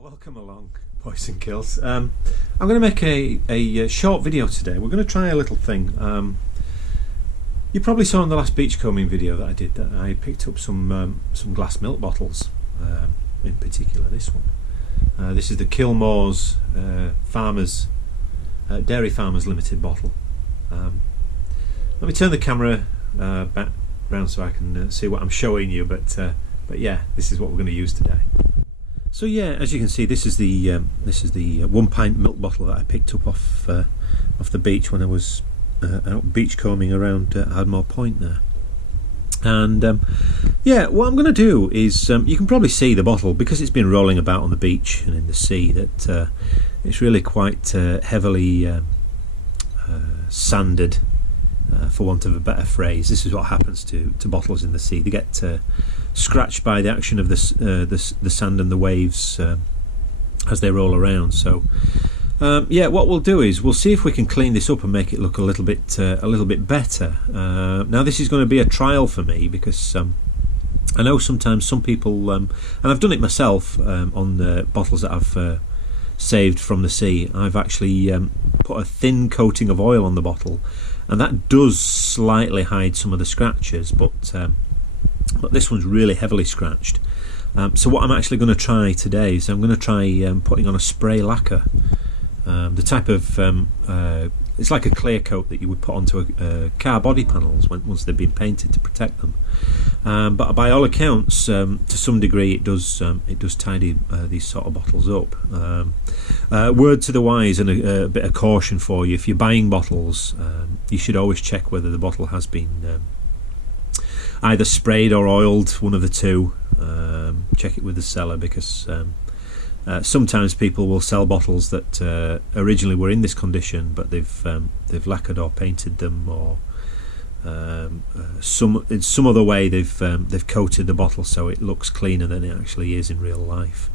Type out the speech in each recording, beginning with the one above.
Well, welcome along, boys and girls. I'm going to make a short video today. We're going to try a little thing. You probably saw in the last beachcombing video that I did that I picked up some glass milk bottles, in particular this one. This is the Kilmore's Dairy Farmers Limited bottle. Let me turn the camera back round so I can see what I'm showing you, but yeah, this is what we're going to use today. So yeah, as you can see, this is the 1 pint milk bottle that I picked up off the beach when I was out beachcombing around Ardmore Point there. And yeah, what I'm going to do is, you can probably see the bottle because it's been rolling about on the beach and in the sea, that it's really quite heavily sanded, for want of a better phrase. This is what happens to bottles in the sea. They get scratched by the action of the sand and the waves as they roll around. So yeah, what we'll do is we'll see if we can clean this up and make it look a little bit better. Now this is going to be a trial for me because I know sometimes some people, and I've done it myself on the bottles that I've saved from the sea. I've actually put a thin coating of oil on the bottle, and that does slightly hide some of the scratches, but this one's really heavily scratched. So what I'm actually going to try today is I'm going to try putting on a spray lacquer, the type of it's like a clear coat that you would put onto a car body panels once they've been painted to protect them. But by all accounts, to some degree, it does tidy these sort of bottles up. Word to the wise and a bit of caution for you: if you're buying bottles, you should always check whether the bottle has been either sprayed or oiled, one of the two. Check it with the seller, because sometimes people will sell bottles that originally were in this condition, but they've lacquered or painted them, or in some other way they've coated the bottle so it looks cleaner than it actually is in real life.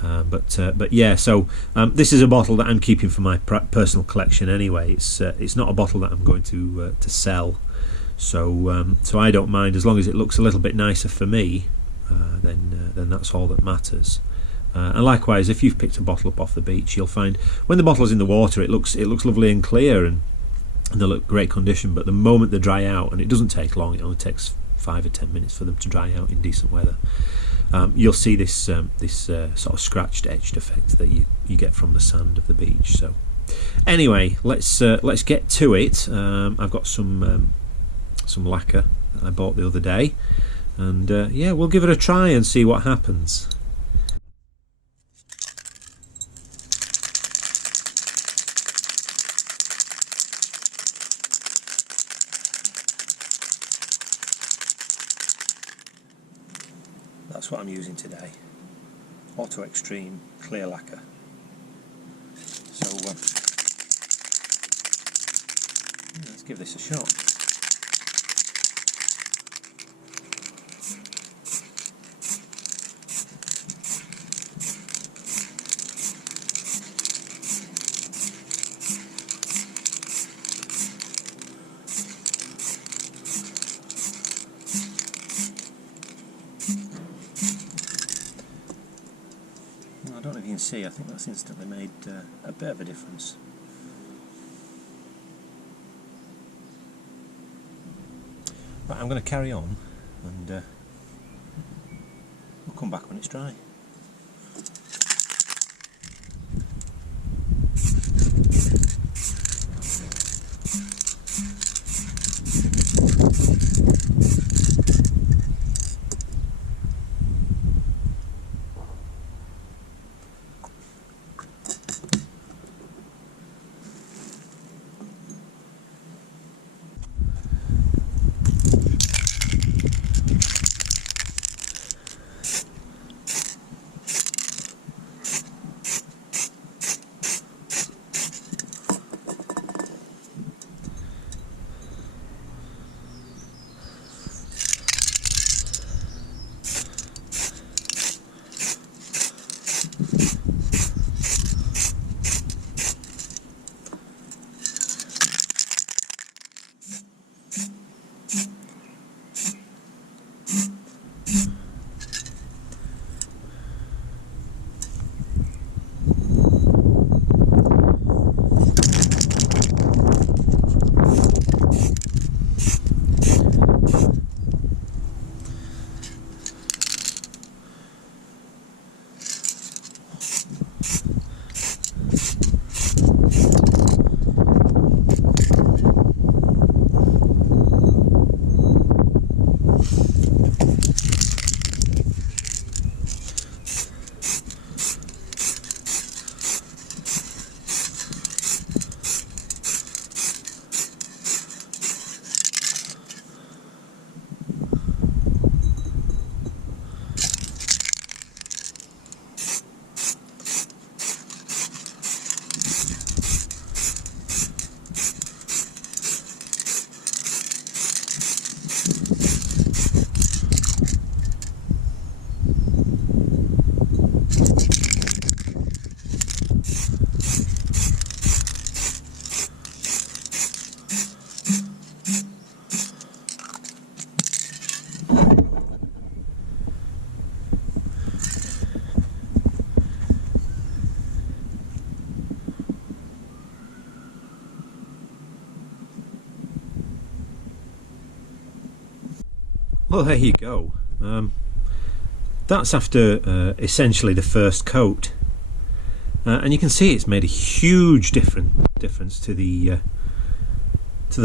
But yeah, so this is a bottle that I'm keeping for my personal collection anyway. It's not a bottle that I'm going to sell. So I don't mind as long as it looks a little bit nicer for me. Then that's all that matters. And likewise, if you've picked a bottle up off the beach, you'll find when the bottle's in the water, it looks lovely and clear, and they look great condition. But the moment they dry out, and it doesn't take long, it only takes 5 or 10 minutes for them to dry out in decent weather, you'll see this sort of scratched, etched effect that you get from the sand of the beach. So anyway, let's get to it. I've got some lacquer that I bought the other day, and yeah, we'll give it a try and see what happens. That's what I'm using today, Auto Extreme clear lacquer. So let's give this a shot. I don't know if you can see, I think that's instantly made a bit of a difference. Right, I'm going to carry on, and we'll come back when it's dry. Well, there you go. That's after essentially the first coat, and you can see it's made a huge difference to the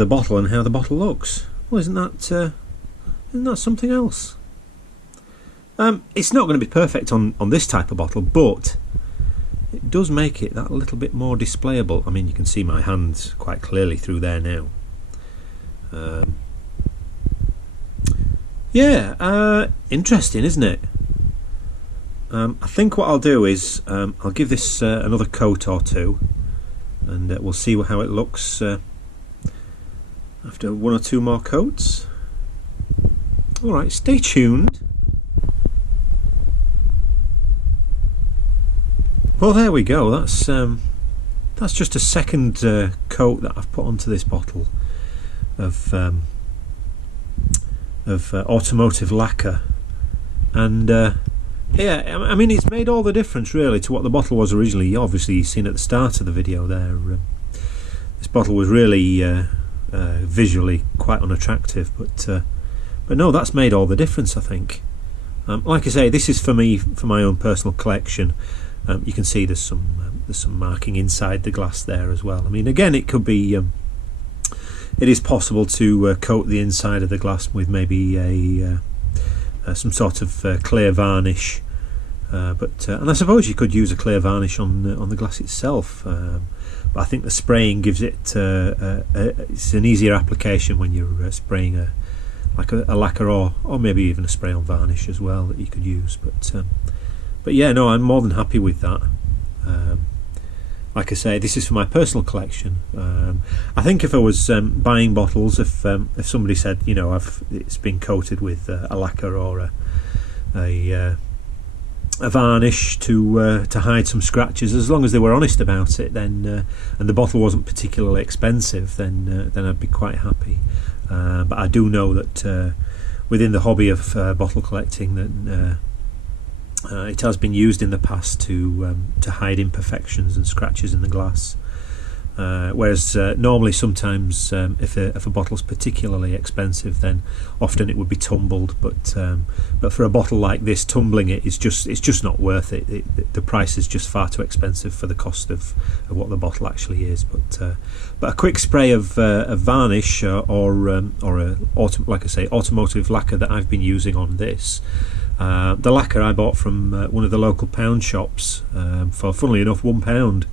bottle and how the bottle looks. Well, isn't that something else? It's not going to be perfect on this type of bottle, but it does make it that little bit more displayable. I mean, you can see my hand quite clearly through there now. Yeah, interesting, isn't it? I think what I'll do is I'll give this another coat or two, and we'll see how it looks after one or two more coats. Alright, stay tuned. Well, there we go. That's just a second coat that I've put onto this bottle of automotive lacquer, and yeah, I mean, it's made all the difference really to what the bottle was originally. Obviously, you've seen at the start of the video there, this bottle was really visually quite unattractive, but no, that's made all the difference, I think. Like I say, this is for me, for my own personal collection. You can see there's some marking inside the glass there as well. I mean, again, it could be it is possible to coat the inside of the glass with maybe some sort of clear varnish, but and I suppose you could use a clear varnish on the glass itself, but I think the spraying gives it it's an easier application when you're spraying a lacquer, or maybe even a spray on varnish as well that you could use. But yeah, no, I'm more than happy with that. Like I say, this is for my personal collection. I think if I was buying bottles, if somebody said, you know, it's been coated with a lacquer or a varnish to hide some scratches, as long as they were honest about it, then and the bottle wasn't particularly expensive, then I'd be quite happy. But I do know that within the hobby of bottle collecting, that it has been used in the past to hide imperfections and scratches in the glass. Whereas normally, sometimes, if a bottle's particularly expensive, then often it would be tumbled. But for a bottle like this, tumbling it's just not worth it. The price is just far too expensive for the cost of what the bottle actually is. But a quick spray of varnish or like I say, automotive lacquer that I've been using on this. The lacquer I bought from one of the local pound shops for, funnily enough, £1.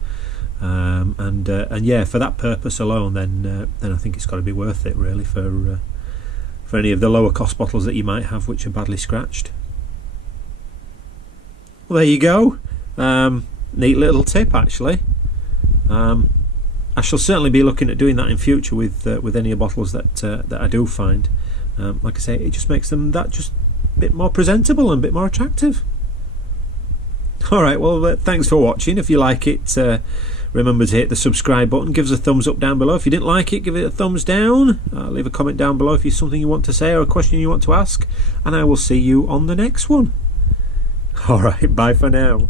And yeah, for that purpose alone, then I think it's got to be worth it, really, for any of the lower cost bottles that you might have which are badly scratched. Well, there you go. Neat little tip, actually. I shall certainly be looking at doing that in future with any bottles that I do find. Like I say, it just makes them that just a bit more presentable and a bit more attractive. Alright, well, thanks for watching. If you like it, remember to hit the subscribe button, give us a thumbs up down below. If you didn't like it, give it a thumbs down. Leave a comment down below if there's something you want to say or a question you want to ask, and I will see you on the next one. Alright, bye for now.